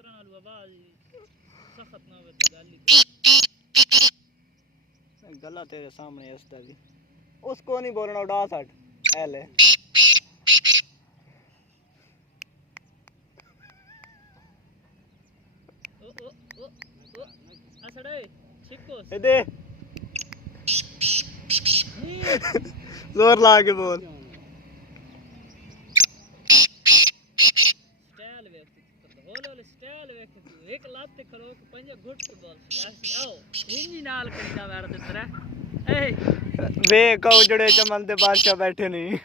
तरह नाल आवाज सख्त ना होवे तो गल ही गला तेरे सामने इसदा भी उसको नहीं बोलना उड़ा सट एले ओ असड़े छिकोस दे जोर ला के बोल स्टाइल वे होले स्टाइल वे तू एक लात ते खलो के पंजा घुट के बोल ऐसी आओ इंजी नाल करीदा वार दे तरह ए वे कौ जड़े चमन दे बादशाह बैठे नहीं